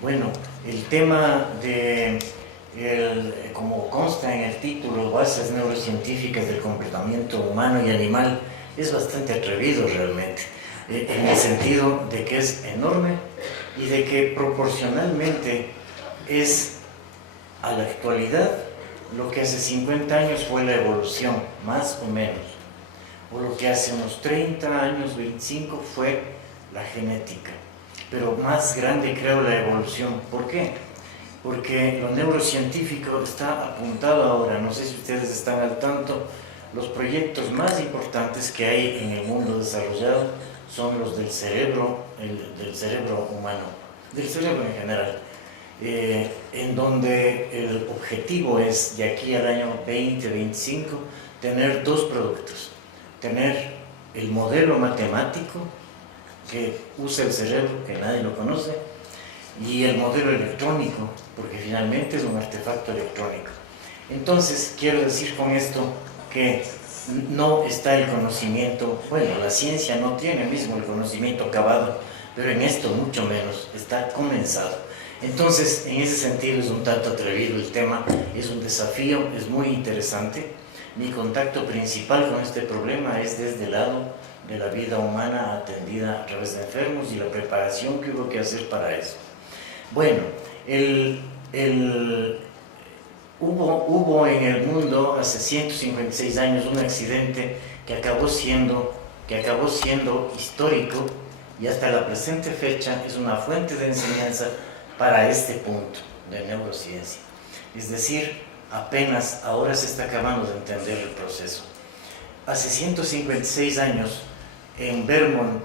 Bueno, el tema como consta en el título, bases neurocientíficas del comportamiento humano y animal, es bastante atrevido realmente, en el sentido de que es enorme y de que proporcionalmente es a la actualidad lo que hace 50 años fue la evolución, más o menos, o lo que hace unos 30 años, 25, fue la genética. Pero más grande creo la evolución. ¿Por qué? Porque lo neurocientífico está apuntado ahora, no sé si ustedes están al tanto, los proyectos más importantes que hay en el mundo desarrollado son los del cerebro humano, del cerebro en general, en donde el objetivo es, de aquí al año 2025, tener dos productos. Tener el modelo matemático que usa el cerebro, que nadie lo conoce, y el modelo electrónico, porque finalmente es un artefacto electrónico. Entonces, quiero decir con esto que no está el conocimiento, bueno, la ciencia no tiene mismo el conocimiento acabado, pero en esto mucho menos, está comenzado. Entonces, en ese sentido es un tanto atrevido el tema, es un desafío, es muy interesante. Mi contacto principal con este problema es desde el lado de la vida humana atendida a través de enfermos y la preparación que hubo que hacer para eso. Bueno, hubo en el mundo hace 156 años un accidente que acabó siendo histórico y hasta la presente fecha es una fuente de enseñanza para este punto de neurociencia. Es decir, apenas ahora se está acabando de entender el proceso. Hace 156 años, en Vermont,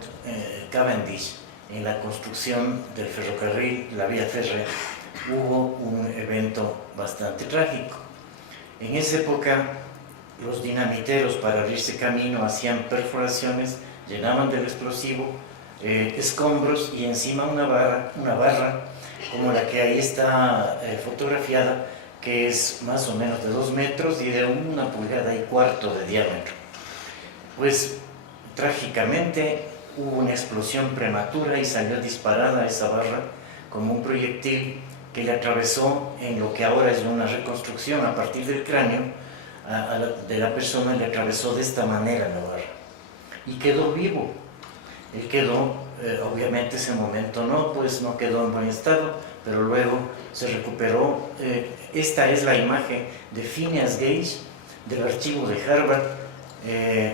Cavendish, en la construcción del ferrocarril, la vía férrea, hubo un evento bastante trágico. En esa época, los dinamiteros, para abrirse camino, hacían perforaciones, llenaban del explosivo escombros y encima una barra como la que ahí está fotografiada, que es más o menos de 2 metros y de 1,25 pulgadas de diámetro. Pues trágicamente hubo una explosión prematura y salió disparada esa barra como un proyectil que le atravesó en lo que ahora es una reconstrucción a partir del cráneo de la persona, le atravesó de esta manera la barra y quedó vivo. Él quedó, obviamente ese momento no quedó en buen estado, pero luego se recuperó. Esta es la imagen de Phineas Gage, del archivo de Harvard,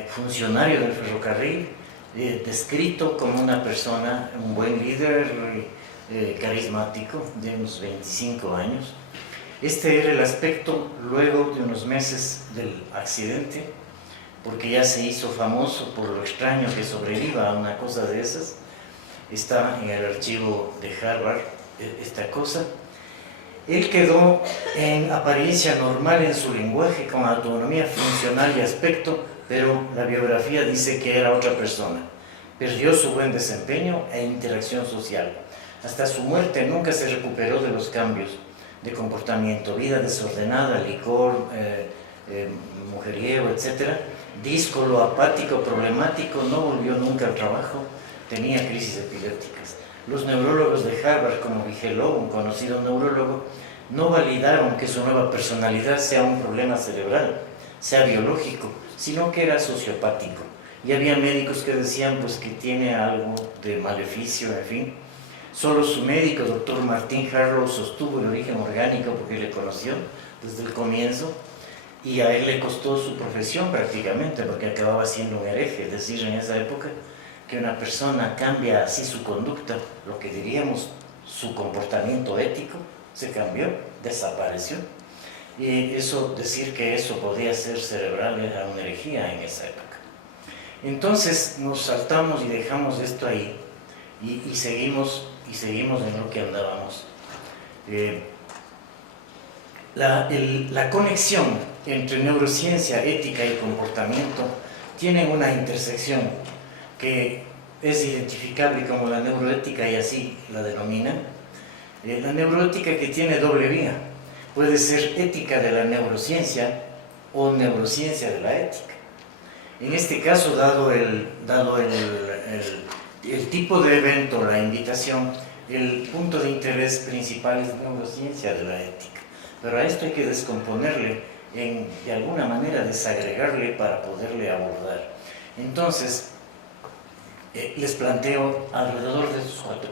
funcionario del ferrocarril, descrito como una persona, un buen líder, carismático, de unos 25 años. Este era el aspecto luego de unos meses del accidente, porque ya se hizo famoso por lo extraño que sobreviva a una cosa de esas. Está en el archivo de Harvard esta cosa. Él quedó en apariencia normal en su lenguaje, con autonomía funcional y aspecto, pero la biografía dice que era otra persona. Perdió su buen desempeño e interacción social. Hasta su muerte nunca se recuperó de los cambios de comportamiento, vida desordenada, licor, mujeriego, etc. Díscolo, apático, problemático, no volvió nunca al trabajo, tenía crisis epilépticas. Los neurólogos de Harvard, como Bigelow, un conocido neurólogo, no validaron que su nueva personalidad sea un problema cerebral, sea biológico, sino que era sociopático. Y había médicos que decían pues, que tiene algo de maleficio, en fin. Solo su médico, doctor Martin Harlow, sostuvo el origen orgánico porque le conoció desde el comienzo y a él le costó su profesión prácticamente porque acababa siendo un hereje. Es decir, en esa época, que una persona cambia así su conducta, lo que diríamos su comportamiento ético, se cambió, desapareció. Y eso, decir que eso podía ser cerebral era una herejía en esa época. Entonces nos saltamos y dejamos esto ahí y seguimos en lo que andábamos. La conexión entre neurociencia, ética y comportamiento tienen una intersección que es identificable como la neuroética y así la denominan. La neuroética que tiene doble vía, puede ser ética de la neurociencia o neurociencia de la ética. En este caso, dado el tipo de evento, la invitación, el punto de interés principal es neurociencia de la ética, pero a esto hay que descomponerle, de alguna manera desagregarle para poderle abordar. Entonces, les planteo alrededor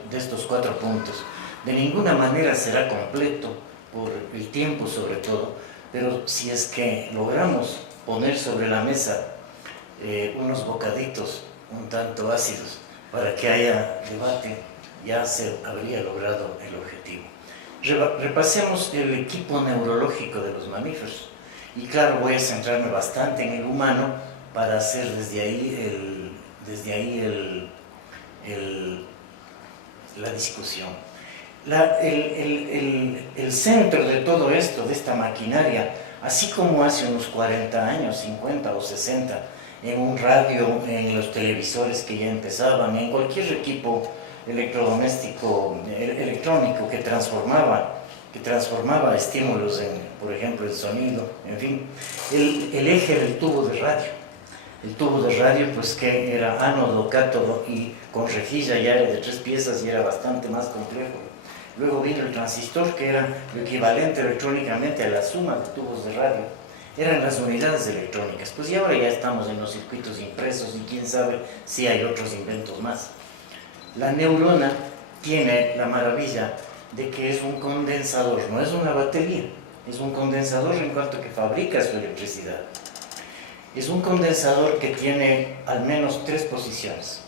de estos cuatro puntos. De ninguna manera será completo, por el tiempo sobre todo, pero si es que logramos poner sobre la mesa unos bocaditos un tanto ácidos para que haya debate, ya se habría logrado el objetivo. Repasemos el equipo neurológico de los mamíferos. Y claro, voy a centrarme bastante en el humano para hacer desde ahí la discusión. El centro de todo esto, de esta maquinaria, así como hace unos 40 años, 50 o 60, en un radio, en los televisores que ya empezaban, en cualquier equipo electrodoméstico, electrónico que transformaba estímulos en, por ejemplo, el sonido, en fin, el eje del tubo de radio. El tubo de radio, pues que era ánodo, cátodo y con rejilla, ya era de 3 piezas y era bastante más complejo. Luego vino el transistor, que era lo equivalente electrónicamente a la suma de tubos de radio. Eran las unidades electrónicas. Pues y ahora ya estamos en los circuitos impresos y quién sabe si hay otros inventos más. La neurona tiene la maravilla de que es un condensador, no es una batería, es un condensador en cuanto que fabrica su electricidad. Es un condensador que tiene al menos 3 posiciones.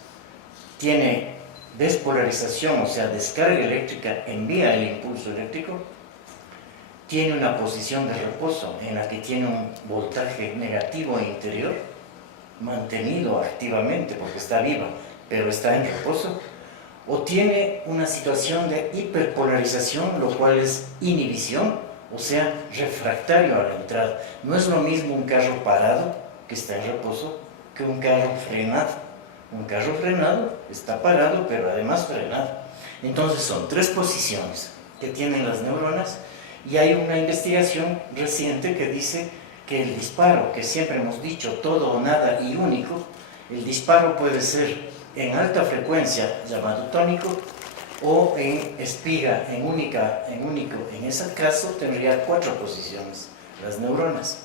Tiene despolarización, o sea, descarga eléctrica, envía el impulso eléctrico. Tiene una posición de reposo en la que tiene un voltaje negativo e interior, mantenido activamente porque está viva, pero está en reposo. O tiene una situación de hiperpolarización, lo cual es inhibición, o sea, refractario a la entrada. No es lo mismo un carro parado, que está en reposo, que un carro frenado. Un carro frenado está parado, pero además frenado. Entonces son 3 posiciones que tienen las neuronas, y hay una investigación reciente que dice que el disparo, que siempre hemos dicho todo o nada y único, el disparo puede ser en alta frecuencia, llamado tónico, o en espiga, en único. En ese caso tendría 4 posiciones, las neuronas.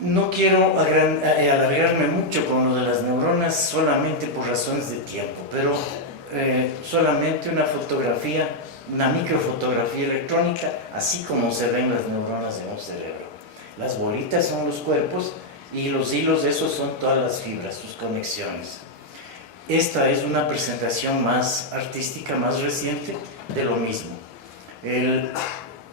No quiero alargarme mucho con lo de las neuronas solamente por razones de tiempo, pero solamente una fotografía, una microfotografía electrónica, así como se ven las neuronas en un cerebro. Las bolitas son los cuerpos y los hilos, esos son todas las fibras, sus conexiones. Esta es una presentación más artística, más reciente de lo mismo.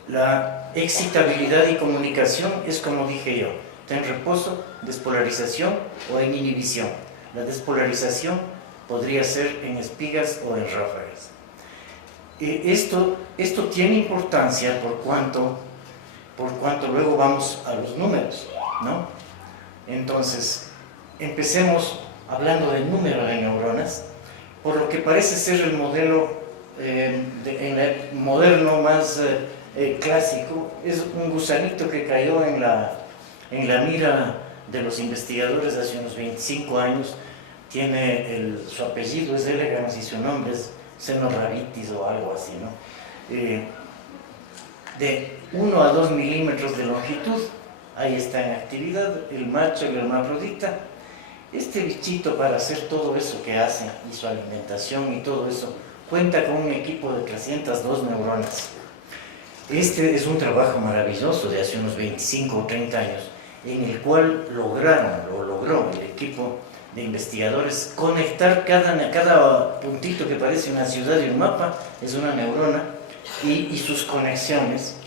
La excitabilidad y comunicación es como dije yo, está en reposo, despolarización o en inhibición. La despolarización podría ser en espigas o en ráfagas. Esto tiene importancia por cuanto luego vamos a los números, ¿no? Entonces, empecemos hablando del número de neuronas, por lo que parece ser el modelo moderno más clásico. Es un gusanito que cayó en la mira de los investigadores hace unos 25 años. Su apellido es elegans y su nombre es Xenorabitis o algo así, ¿no? De 1 a 2 milímetros de longitud, ahí está en actividad el macho y el hermafrodita. Este bichito, para hacer todo eso que hace y su alimentación y todo eso, cuenta con un equipo de 302 neuronas. Este es un trabajo maravilloso de hace unos 25 o 30 años, en el cual logró el equipo de investigadores conectar cada puntito que parece una ciudad y un mapa, es una neurona, y sus conexiones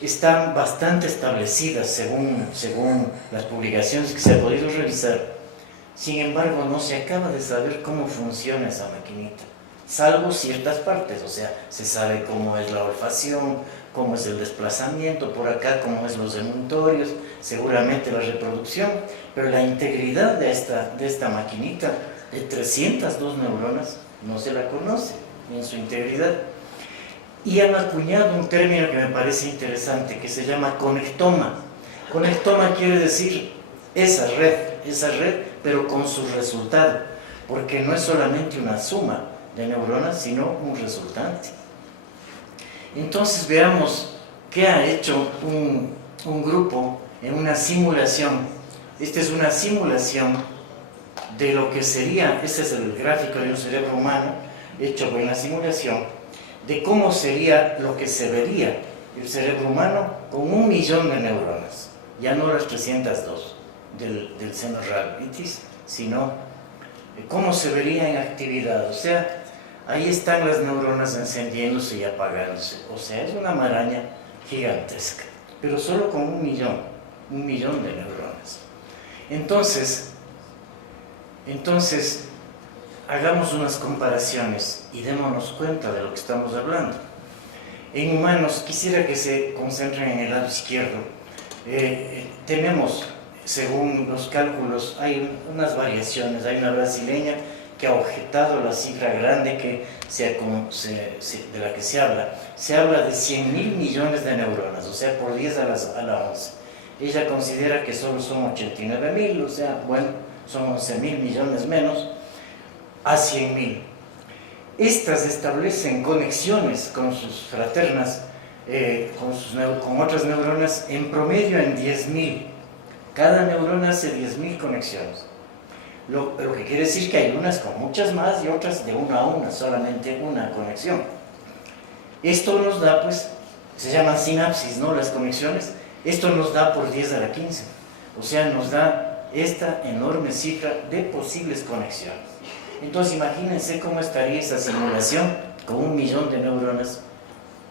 están bastante establecidas según las publicaciones que se ha podido revisar. Sin embargo, no se acaba de saber cómo funciona esa maquinita, salvo ciertas partes. O sea, se sabe cómo es la olfacción, cómo es el desplazamiento por acá, cómo es los emuntorios, seguramente la reproducción, pero la integridad de esta maquinita de 302 neuronas no se la conoce en su integridad. Y han acuñado un término que me parece interesante, que se llama conectoma. Conectoma quiere decir esa red, pero con su resultado, porque no es solamente una suma, de neuronas, sino un resultante. Entonces veamos qué ha hecho un grupo en una simulación. Esta es una simulación de lo que sería, este es el gráfico de un cerebro humano hecho en la simulación, de cómo sería lo que se vería el cerebro humano con 1 millón de neuronas, ya no las 302 del seno rabitis, sino cómo se vería en actividad. O sea, ahí están las neuronas encendiéndose y apagándose. O sea, es una maraña gigantesca, pero solo con 1 millón de neuronas. Entonces, hagamos unas comparaciones y démonos cuenta de lo que estamos hablando. En humanos, quisiera que se concentren en el lado izquierdo. Tenemos, según los cálculos, hay unas variaciones. Hay una brasileña que ha objetado la cifra grande de la que se habla. Se habla de 100.000 millones de neuronas, o sea, por 10 a la 11. Ella considera que solo son 89.000, o sea, bueno, son 11.000 millones menos a 100.000. Estas establecen conexiones con sus fraternas, con otras neuronas, en promedio en 10.000. Cada neurona hace 10.000 conexiones. Lo que quiere decir que hay unas con muchas más y otras de una a una, solamente una conexión. Esto nos da, pues, se llaman sinapsis, ¿no? Las conexiones. Esto nos da por 10 a la 15. O sea, nos da esta enorme cifra de posibles conexiones. Entonces, imagínense cómo estaría esa simulación con 1 millón de neuronas,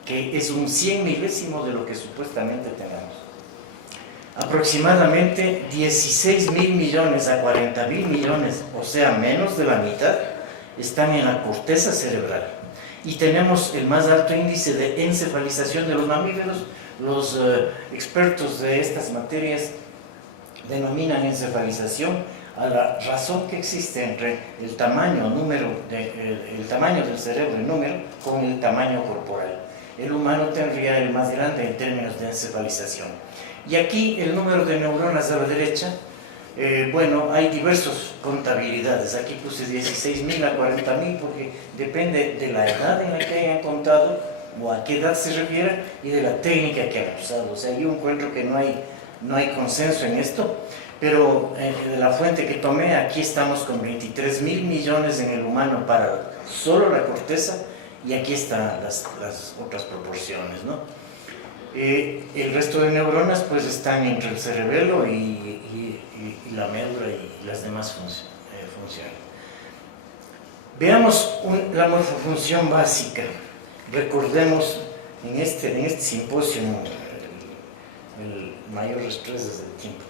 que es un 100 milésimo de lo que supuestamente tenemos. Aproximadamente 16.000 millones a 40.000 millones, o sea, menos de la mitad, están en la corteza cerebral. Y tenemos el más alto índice de encefalización de los mamíferos. Los expertos de estas materias denominan encefalización a la razón que existe entre el tamaño del cerebro en número con el tamaño corporal. El humano tendría el más grande en términos de encefalización. Y aquí el número de neuronas a la derecha, bueno, hay diversas contabilidades. Aquí puse 16.000 a 40.000 porque depende de la edad en la que hayan contado o a qué edad se refiere y de la técnica que han usado. O sea, yo encuentro que no hay consenso en esto, pero de la fuente que tomé, aquí estamos con 23.000 millones en el humano para solo la corteza, y aquí están las otras proporciones, ¿no? El resto de neuronas pues están entre el cerebelo y la médula y las demás funciones. Veamos la morfofunción básica. Recordemos en este simposio el mayor estrés desde el tiempo.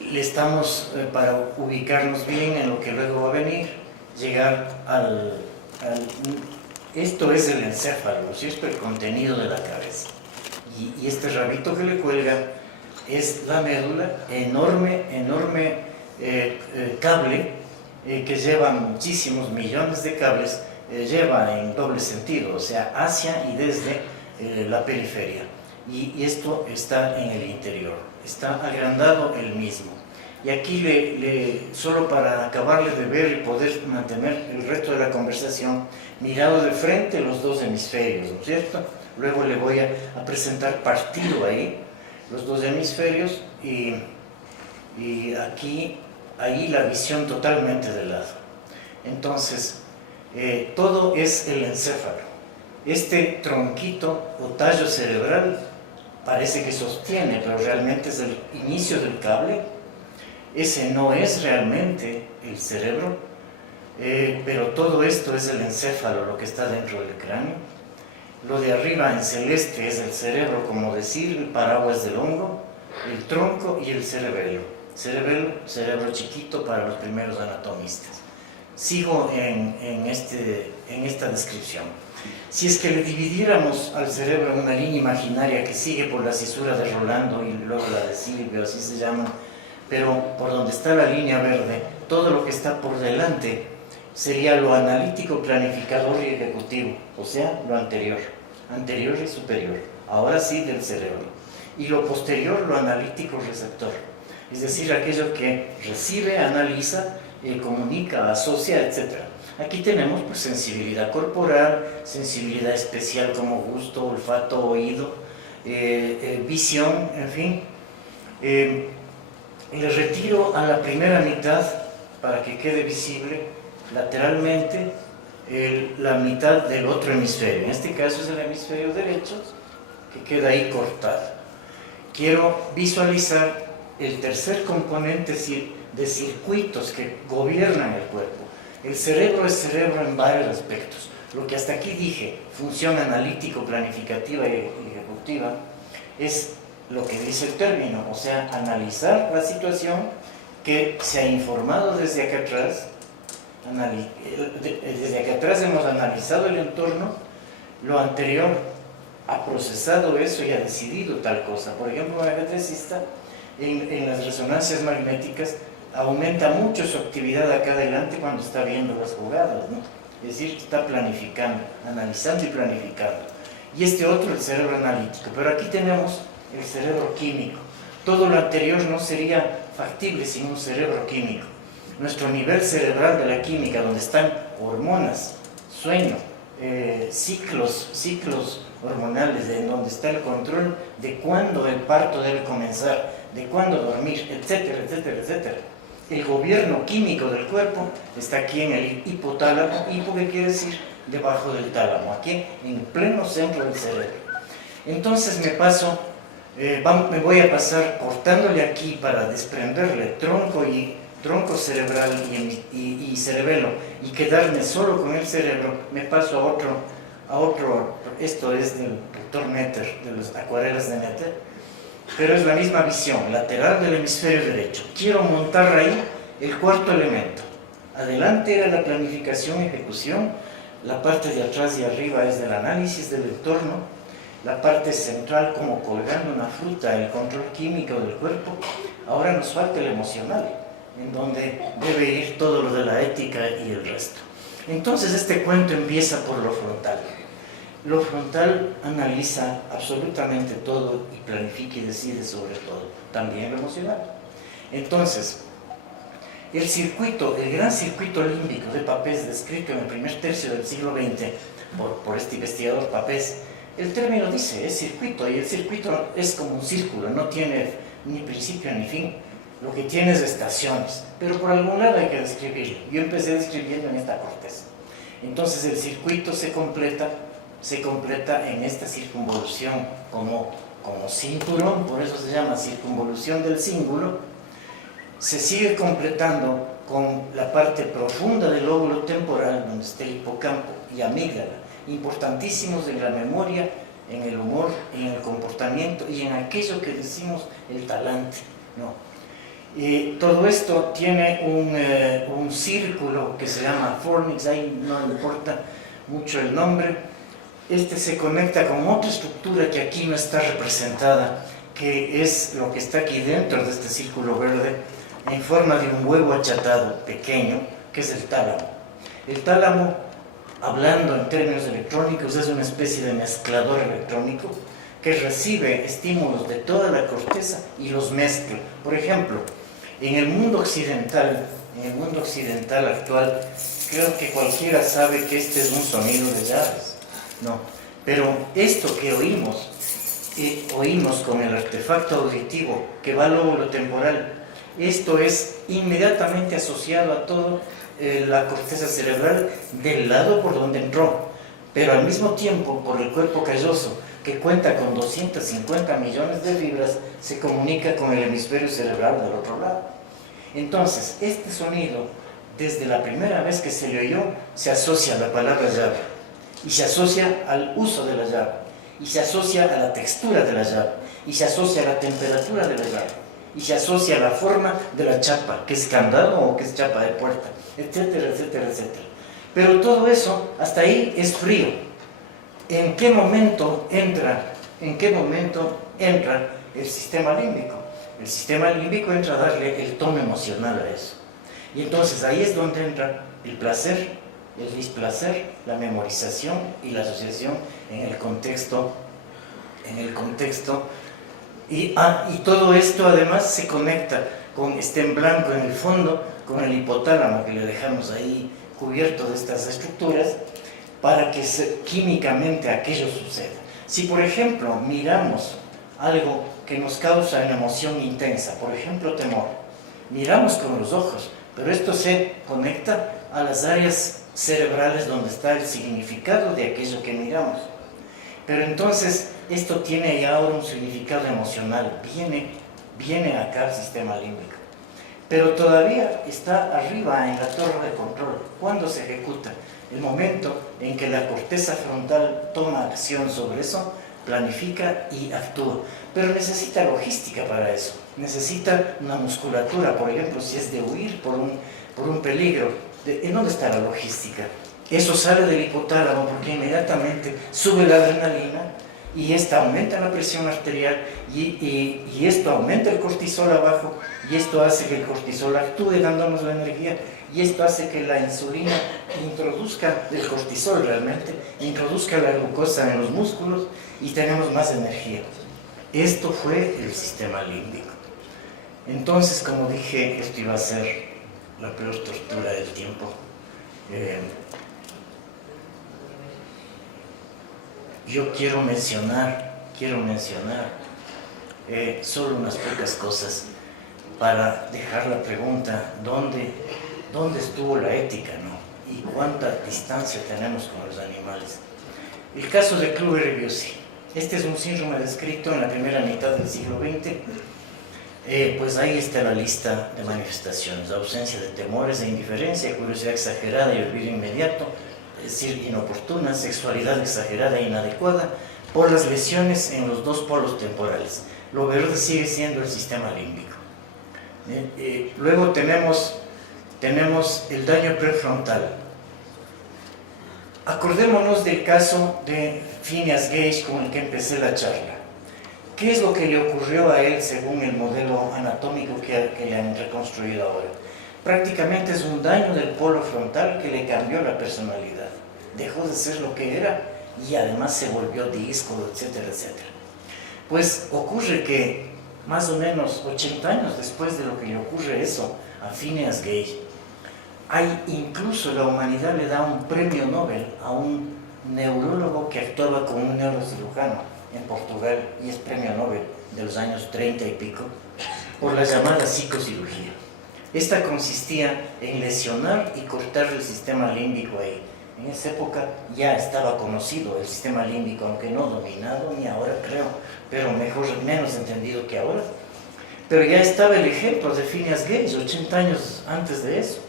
Le estamos, para ubicarnos bien en lo que luego va a venir, llegar esto es el encéfalo, ¿no es cierto? El contenido de la cabeza. Y este rabito que le cuelga es la médula, enorme cable que lleva muchísimos millones de cables, lleva en doble sentido, o sea, hacia y desde la periferia. Y esto está en el interior, está agrandado el mismo. Y aquí solo para acabarle de ver y poder mantener el resto de la conversación, mirado de frente los dos hemisferios, ¿no es cierto? Luego le voy a presentar partido ahí, los dos hemisferios, y ahí la visión totalmente de lado. Entonces, todo es el encéfalo. Este tronquito o tallo cerebral parece que sostiene, pero realmente es el inicio del cable. Ese no es realmente el cerebro, pero todo esto es el encéfalo, lo que está dentro del cráneo. Lo de arriba en celeste es el cerebro, como decir, el paraguas del hongo, el tronco y el cerebelo. Cerebro chiquito para los primeros anatomistas. Sigo en esta descripción. Si es que le dividiéramos al cerebro en una línea imaginaria que sigue por la cisura de Rolando y luego la de Silvio, así se llama, pero por donde está la línea verde, todo lo que está por delante sería lo analítico, planificador y ejecutivo, o sea, lo anterior y superior, ahora sí del cerebro, y lo posterior, lo analítico receptor, es decir, aquello que recibe, analiza comunica, asocia, etc. Aquí tenemos pues sensibilidad corporal, sensibilidad especial como gusto, olfato, oído, visión, en fin. Le retiro a la primera mitad para que quede visible lateralmente la mitad del otro hemisferio. En este caso es el hemisferio derecho, que queda ahí cortado. Quiero visualizar el tercer componente de circuitos que gobiernan el cuerpo. El cerebro es cerebro en varios aspectos. Lo que hasta aquí dije, función analítico, planificativa y ejecutiva, es lo que dice el término, o sea, analizar la situación que se ha informado desde acá atrás. Desde acá atrás hemos analizado el entorno, lo anterior ha procesado eso y ha decidido tal cosa. Por ejemplo, un ajedrecista en las resonancias magnéticas aumenta mucho su actividad acá adelante cuando está viendo las jugadas, ¿no? Es decir, está planificando, analizando y planificando. Y este otro, el cerebro analítico. Pero aquí tenemos el cerebro químico. Todo lo anterior no sería factible sin un cerebro químico. Nuestro nivel cerebral de la química, donde están hormonas, sueño, ciclos hormonales, en donde está el control de cuándo el parto debe comenzar, de cuándo dormir, etcétera, etcétera, etcétera. El gobierno químico del cuerpo está aquí en el hipotálamo. ¿Hipo qué quiere decir? Debajo del tálamo, aquí en pleno centro del cerebro. Entonces me voy a pasar cortándole aquí para desprenderle tronco cerebral y cerebelo y quedarme solo con el cerebro. Me paso a otro, esto es del doctor Netter, de las acuarelas de Netter, pero es la misma visión, lateral del hemisferio derecho. Quiero montar ahí el cuarto elemento. Adelante era la planificación y ejecución, la parte de atrás y arriba es del análisis del entorno, la parte central como colgando una fruta, el control químico del cuerpo. Ahora nos falta el emocional, en donde debe ir todo lo de la ética y el resto. Entonces este cuento empieza por lo frontal. Lo frontal analiza absolutamente todo y planifica y decide sobre todo, también lo emocional. Entonces, el gran circuito límbico de Papez, descrito en el primer tercio del siglo XX por este investigador Papez, el término dice, es circuito, y el circuito es como un círculo, no tiene ni principio ni fin. Lo que tiene es estaciones, pero por algún lado hay que describirlo. Yo empecé describiendo en esta corteza. Entonces el circuito se completa en esta circunvolución como cinturón, por eso se llama circunvolución del cíngulo. Se sigue completando con la parte profunda del lóbulo temporal, donde está el hipocampo y amígdala, importantísimos en la memoria, en el humor, en el comportamiento y en aquello que decimos el talante, ¿no? Todo esto tiene un círculo que se llama fornix, ahí no importa mucho el nombre. Este se conecta con otra estructura que aquí no está representada, que es lo que está aquí dentro de este círculo verde, en forma de un huevo achatado pequeño, que es el tálamo. El tálamo, hablando en términos electrónicos, es una especie de mezclador electrónico que recibe estímulos de toda la corteza y los mezcla. Por ejemplo, en el mundo occidental actual, creo que cualquiera sabe que este es un sonido de llaves, ¿no? Pero esto que oímos con el artefacto auditivo que va al lóbulo temporal, esto es inmediatamente asociado a toda la corteza cerebral del lado por donde entró, pero al mismo tiempo por el cuerpo calloso, que cuenta con 250 millones de fibras, se comunica con el hemisferio cerebral del otro lado. Entonces, este sonido, desde la primera vez que se le oyó, se asocia a la palabra llave, y se asocia al uso de la llave, y se asocia a la textura de la llave, y se asocia a la temperatura de la llave, y se asocia a la forma de la chapa, que es candado o que es chapa de puerta, etcétera, etcétera, etcétera. Pero todo eso, hasta ahí, es frío. ¿En qué momento entra el sistema límbico? El sistema límbico entra a darle el tono emocional a eso. Y entonces ahí es donde entra el placer, el displacer, la memorización y la asociación en el contexto. Y todo esto además se conecta con este en blanco en el fondo, con el hipotálamo que le dejamos ahí cubierto de estas estructuras para que químicamente aquello suceda. Si por ejemplo miramos algo que nos causa una emoción intensa, por ejemplo temor, miramos con los ojos, pero esto se conecta a las áreas cerebrales donde está el significado de aquello que miramos. Pero entonces esto tiene ya ahora un significado emocional, viene acá al sistema límbico. Pero todavía está arriba en la torre de control. ¿Cuándo se ejecuta? El momento en que la corteza frontal toma acción sobre eso, planifica y actúa. Pero necesita logística para eso. Necesita una musculatura, por ejemplo, si es de huir por un peligro. ¿En dónde está la logística? Eso sale del hipotálamo porque inmediatamente sube la adrenalina y esta aumenta la presión arterial y esto aumenta el cortisol abajo y esto hace que el cortisol actúe dándonos la energía y esto hace que la insulina introduzca el cortisol realmente, introduzca la glucosa en los músculos y tenemos más energía. Esto fue el sistema límbico. Entonces, como dije, esto iba a ser la peor tortura del tiempo. Yo quiero mencionar solo unas pocas cosas para dejar la pregunta, ¿dónde estuvo la ética, no? ¿Y cuánta distancia tenemos con los animales? El caso de Kluver-Bucy. Este es un síndrome descrito en la primera mitad del siglo XX. Pues ahí está la lista de manifestaciones: ausencia de temores e indiferencia, curiosidad exagerada y olvido inmediato, es decir, inoportuna, sexualidad exagerada e inadecuada, por las lesiones en los dos polos temporales. Lo verde sigue siendo el sistema límbico. Luego tenemos el daño prefrontal. Acordémonos del caso de Phineas Gage con el que empecé la charla. ¿Qué es lo que le ocurrió a él según el modelo anatómico que le han reconstruido ahora? Prácticamente es un daño del polo frontal que le cambió la personalidad. Dejó de ser lo que era y además se volvió díscolo, etcétera, etcétera. Pues ocurre que más o menos 80 años después de lo que le ocurre eso a Phineas Gage, incluso la humanidad le da un premio Nobel a un neurólogo que actuaba como un neurocirujano en Portugal y es premio Nobel de los años 30 y pico, por la llamada psicocirugía. Esta consistía en lesionar y cortar el sistema límbico ahí. En esa época ya estaba conocido el sistema límbico, aunque no dominado, ni ahora creo, pero menos entendido que ahora. Pero ya estaba el ejemplo de Phineas Gage, 80 años antes de eso.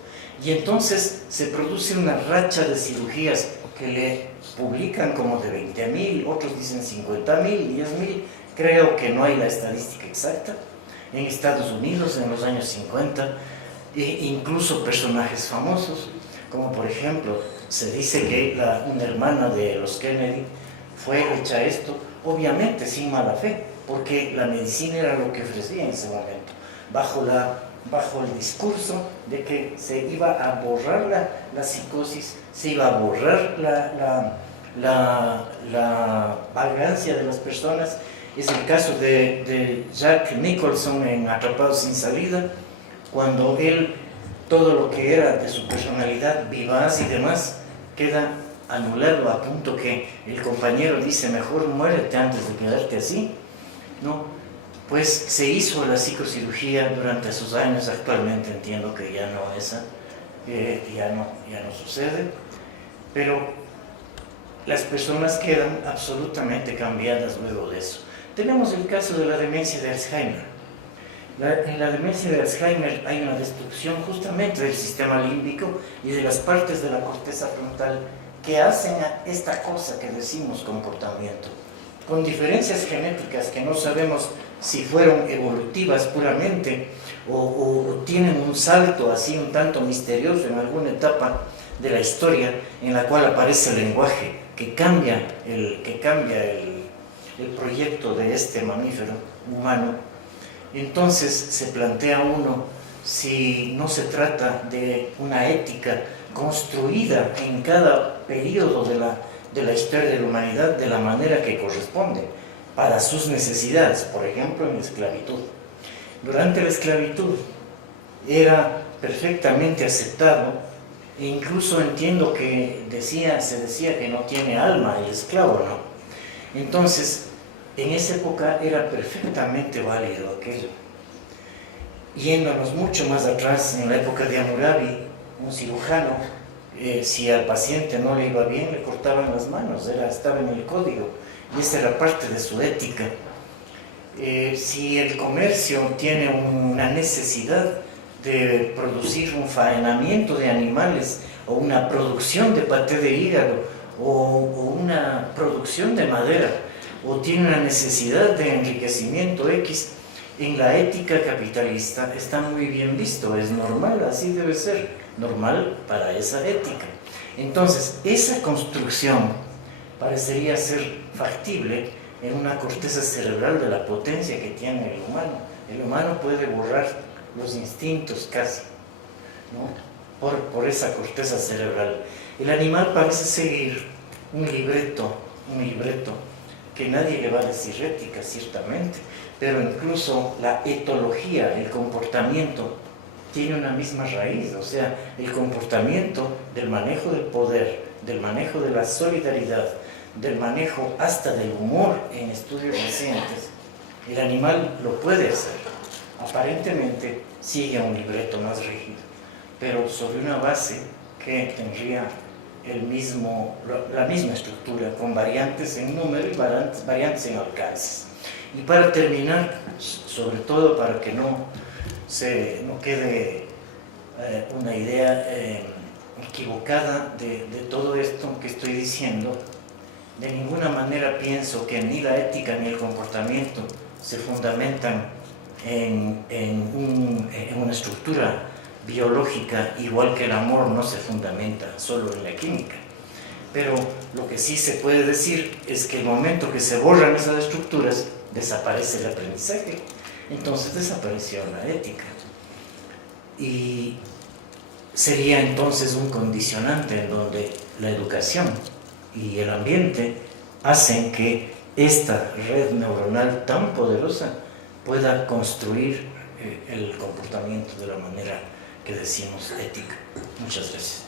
Y entonces se produce una racha de cirugías que le publican como de 20.000, otros dicen 50.000, 10.000, creo que no hay la estadística exacta, en Estados Unidos en los años 50, e incluso personajes famosos, como por ejemplo, se dice que una hermana de los Kennedy fue hecha esto, obviamente sin mala fe, porque la medicina era lo que ofrecía en ese momento, bajo el discurso de que se iba a borrar la psicosis, se iba a borrar la vagancia de las personas. Es el caso de Jack Nicholson en Atrapados sin salida, cuando él, todo lo que era de su personalidad vivaz y demás, queda anulado a punto que el compañero dice: mejor muérete antes de quedarte así, ¿no? Pues se hizo la psicocirugía durante esos años. Actualmente entiendo que ya no ya no sucede, pero las personas quedan absolutamente cambiadas luego de eso. Tenemos el caso de la demencia de Alzheimer. En la demencia de Alzheimer hay una destrucción justamente del sistema límbico y de las partes de la corteza frontal que hacen a esta cosa que decimos comportamiento, con diferencias genéticas que no sabemos si fueron evolutivas puramente o tienen un salto así un tanto misterioso en alguna etapa de la historia en la cual aparece el lenguaje que cambia el proyecto de este mamífero humano. Entonces se plantea uno si no se trata de una ética construida en cada periodo de la historia de la humanidad de la manera que corresponde para sus necesidades. Por ejemplo, en la esclavitud. Durante la esclavitud era perfectamente aceptado, e incluso entiendo que se decía que no tiene alma el esclavo, ¿no? Entonces, en esa época era perfectamente válido aquello. Yéndonos mucho más atrás, en la época de Hammurabi, un cirujano, si al paciente no le iba bien, le cortaban las manos, estaba en el código, y esa era parte de su ética. Si el comercio tiene una necesidad de producir un faenamiento de animales, o una producción de paté de hígado, o una producción de madera, o tiene una necesidad de enriquecimiento X, en la ética capitalista está muy bien visto, es normal, así debe ser, normal para esa ética. Entonces, esa construcción parecería ser factible en una corteza cerebral de la potencia que tiene el humano. El humano puede borrar los instintos casi, ¿no? por esa corteza cerebral. El animal parece seguir un libreto que nadie le va a decir ética, ciertamente, pero incluso la etología, el comportamiento, tiene una misma raíz, o sea, el comportamiento del manejo del poder, del manejo de la solidaridad, del manejo hasta del humor en estudios recientes. El animal lo puede hacer, aparentemente sigue un libreto más rígido, pero sobre una base que tendría la misma estructura, con variantes en número y variantes en alcances. Y para terminar, sobre todo para que no quede una idea equivocada de todo esto que estoy diciendo, de ninguna manera pienso que ni la ética ni el comportamiento se fundamentan en una estructura biológica, igual que el amor no se fundamenta solo en la química. Pero lo que sí se puede decir es que el momento que se borran esas estructuras, desaparece el aprendizaje, entonces desapareció la ética. Y sería entonces un condicionante en donde la educación y el ambiente hacen que esta red neuronal tan poderosa pueda construir el comportamiento de la manera que decimos ética. Muchas gracias.